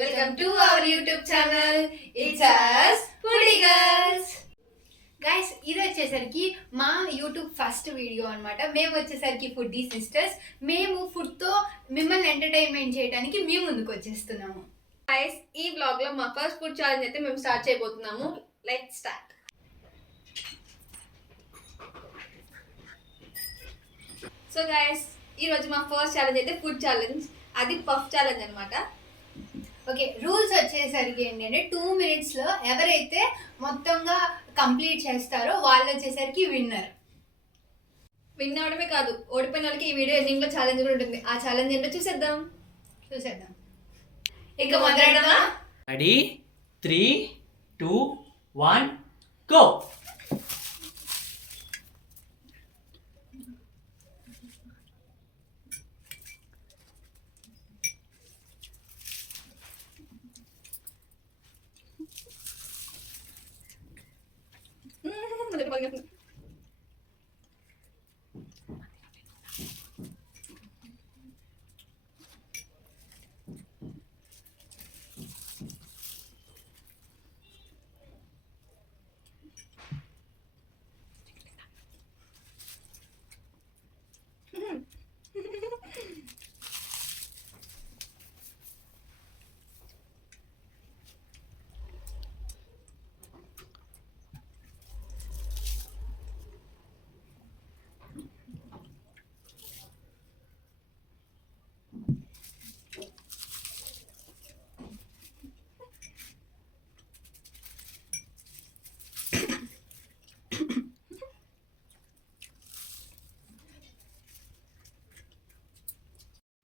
Welcome to our YouTube channel. It's us, Foodie Girls. Guys ఇది వచ్చేసరికి మా YouTube first video అనమాట. మేము వచ్చేసరికి ఫుడ్డీ సిస్టర్స్. మేము ఫుడ్తో మిమ్మల్ని ఎంటర్టైన్మెంట్ చేయడానికి మేము ముందుకు వచ్చేస్తున్నాము. గైస్ ఈ బ్లాగ్ లో మా ఫస్ట్ ఫుడ్ ఛాలెంజ్ అయితే మేము స్టార్ట్ చేయబోతున్నాము. Let's start. సో గైస్ ఈ రోజు మా ఫస్ట్ ఛాలెంజ్ అయితే ఫుడ్ ఛాలెంజ్, అది పఫ్ ఛాలెంజ్ అనమాట. ఓకే, రూల్స్ వచ్చేసరికి ఏంటంటే 2 minutes లో ఎవరైతే మొత్తంగా కంప్లీట్ చేస్తారో వాళ్ళు వచ్చేసరికి విన్నర్. విన్ అవడమే కాదు, ఓడిపోయిన వాళ్ళకి ఈ వీడియో ఎండింగ్ లో ఛాలెంజ్ కూడా ఉంటుంది. ఆ ఛాలెంజ్ ఏంటో చూసేద్దాం. ఇక మొదలెడమా? Ready 3, 2, 1 go.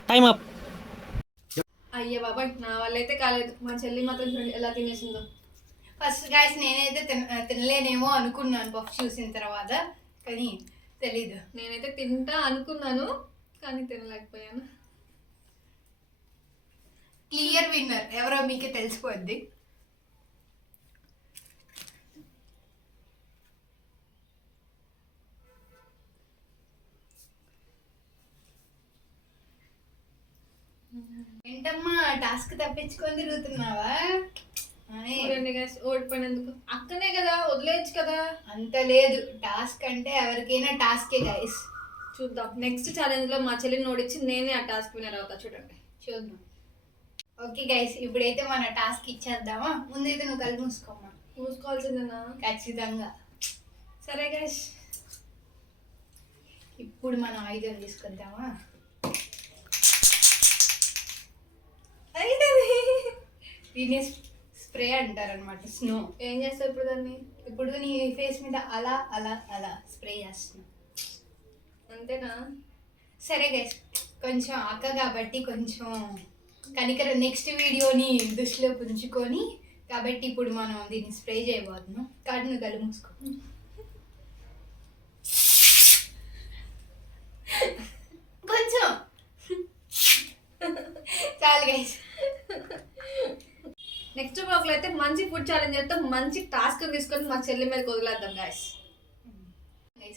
Time up. అయ్యే బాబాయ్, నా వల్ల అయితే కాలేదు. మా చెల్లి మాత్రం చూడండి ఎలా తినేసిందో. ఫస్ట్ గైస్ నేనైతే తినలేనేమో అనుకున్నాను పఫ్ చూసిన తర్వాత, కానీ తెలీదు. నేనైతే తింటా అనుకున్నాను కానీ తినలేకపోయాను. క్లియర్ విన్నర్ ఎవరో మీకే తెలిసిపోద్ది. ఏంటమ్మా టాస్క్ తప్పించుకొని తిరుగుతున్నావా? ఓడిపోయినందుకు అక్కనే కదా, వదిలేయచ్చు కదా. అంత లేదు, టాస్క్ అంటే ఎవరికైనా టాస్కే గైస్. చూద్దాం నెక్స్ట్ ఛాలెంజ్ లో మా చెల్లిని ఓడించి నేనే ఆ టాస్క్ విన్నర్ అవుతా. చూడండి, చూద్దాం. ఓకే గైస్, ఇప్పుడైతే మన టాస్క్ ఇచ్చేద్దామా? ముందైతే నువ్వు కళ్ళు మూసుకోమ్మా. మూసుకోవాల్సిందేనా? ఖచ్చితంగా. సరే గైస్, ఇప్పుడు మనం ఆయుధం తీసుకొద్దామా? దీన్ని స్ప్రే అంటారనమాట, స్నో. ఏం చేస్తావు ఇప్పుడు దాన్ని? ఇప్పుడు నీ ఫేస్ మీద అలా అలా అలా స్ప్రే చేస్తున్నా. అంతేనా? సరే గైస్, కొంచెం అక్క కాబట్టి కొంచెం కనికరం నెక్స్ట్ వీడియోని దృష్టిలో ఉంచుకొని, కాబట్టి ఇప్పుడు మనం దీన్ని స్ప్రే చేయబోతున్నాం. కాబట్టి నువ్వు కళ్ళు మూసుకో. కొంచెం చాలు గైస్. నెక్స్ట్ బ్లాగ్ లో అయితే మంచి ఫుడ్ ఛాలెంజ్ చేస్తాం. మంచి టాస్క్ తీసుకొని మా చెల్లి మీద వదిలేద్దాం గైస్.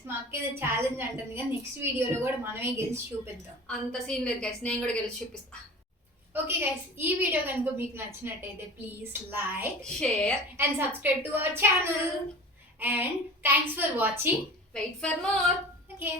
మా అక్క ఇది ఛాలెంజ్ అంటుంది కానీ నెక్స్ట్ వీడియోలో కూడా మనమే గెలిచి చూపిద్దాం. అంత సీన్ లేదు గైస్, నేను కూడా గెలిచి చూపిస్తా. ఓకే గైస్, ఈ వీడియో కనుక మీకు నచ్చినట్టయితే please like, share and subscribe to our channel. And thanks for watching. Wait for more. Okay.